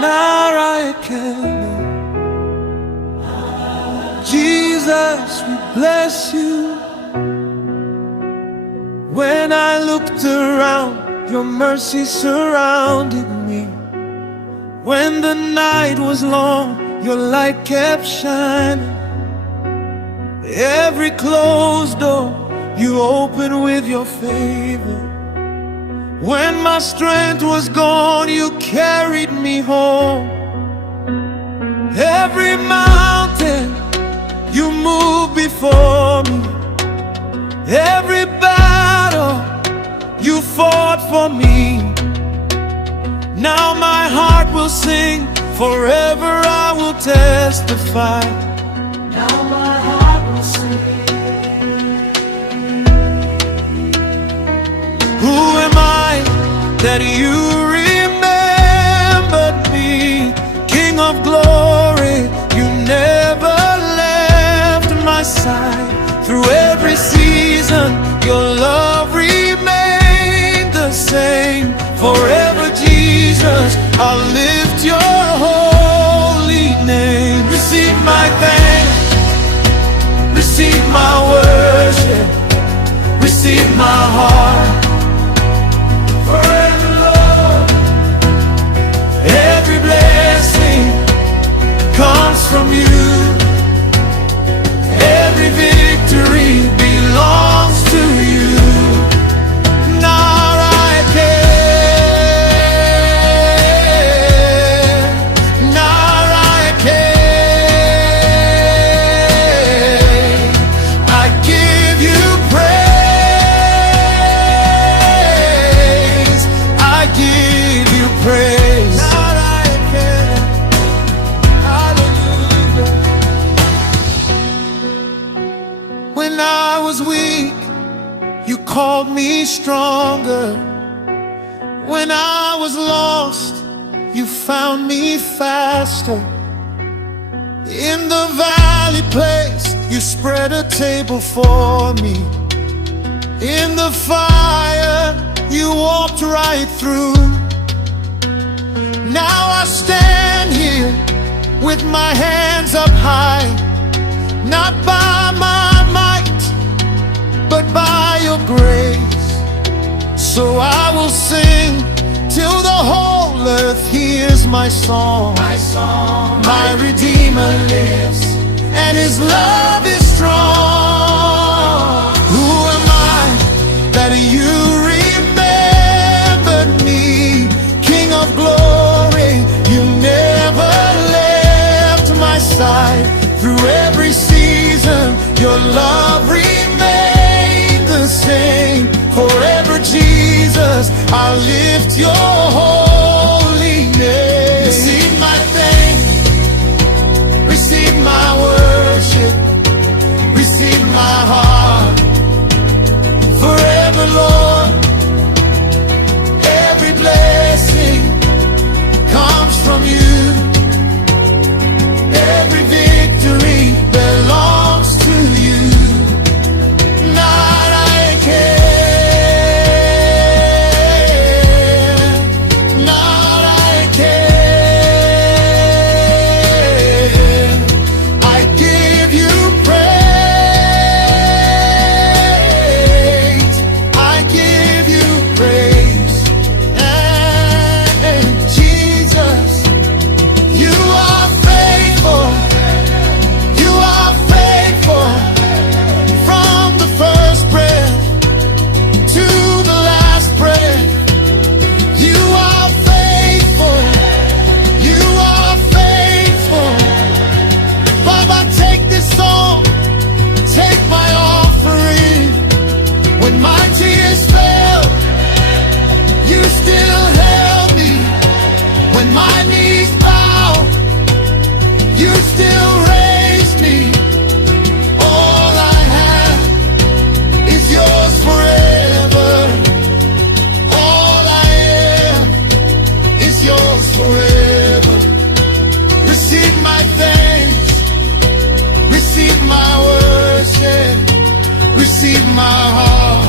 Nara, Ekele. Jesus, we bless you. When I looked around, your mercy surrounded me. When the night was long, your light kept shining. Every closed door you opened with your favor. When my strength was gone, you carried me home. Every mountain you moved before me. Every battle you fought for me. Now my heart will sing, forever I will testify. Now my heart will sing. Who am I that you remembered me? King of glory, you never left my side. Through every season, your love remained the same. Forever, Jesus, I'll lift your holy name. Receive my thanks, receive my worship, receive my heart. Forever, Lord, every blessing comes from you. Every victory belongs to you. Nara, Ekele, Nara, Ekele. I give you praise, I give you praise. Nara, Ekele, hallelujah. When I was weak, you called me stronger. When I was lost, you found me faster. In the valley place, you spread a table for me. In the fire, you walked right through. Now I stand here with my hands up high, not by my might, but by your grace. So I will sing till the whole earth hears my song. My Redeemer lives, and his love is strong. Who am I that you remembered me? King of glory, you never left my side. Through every season, your love remained the same. Forever, Jesus, I lift your holy name. Receive my thanks, receive my worship, receive my heart. Forever, Lord, every blessing comes from you. Every victory belongs to you. Nara, Ekele, Nara, Ekele. I give you praise, I give you praise. And Jesus, you are faithful, you are faithful. From the first breath to the last breath, you are faithful, you are faithful. Baba, take this song, take my offering. When my tears fell, you still held me. When my knees bow, you still raise me. All I have is yours forever. All I am is yours forever. Receive my thanks, receive my worship, receive my heart.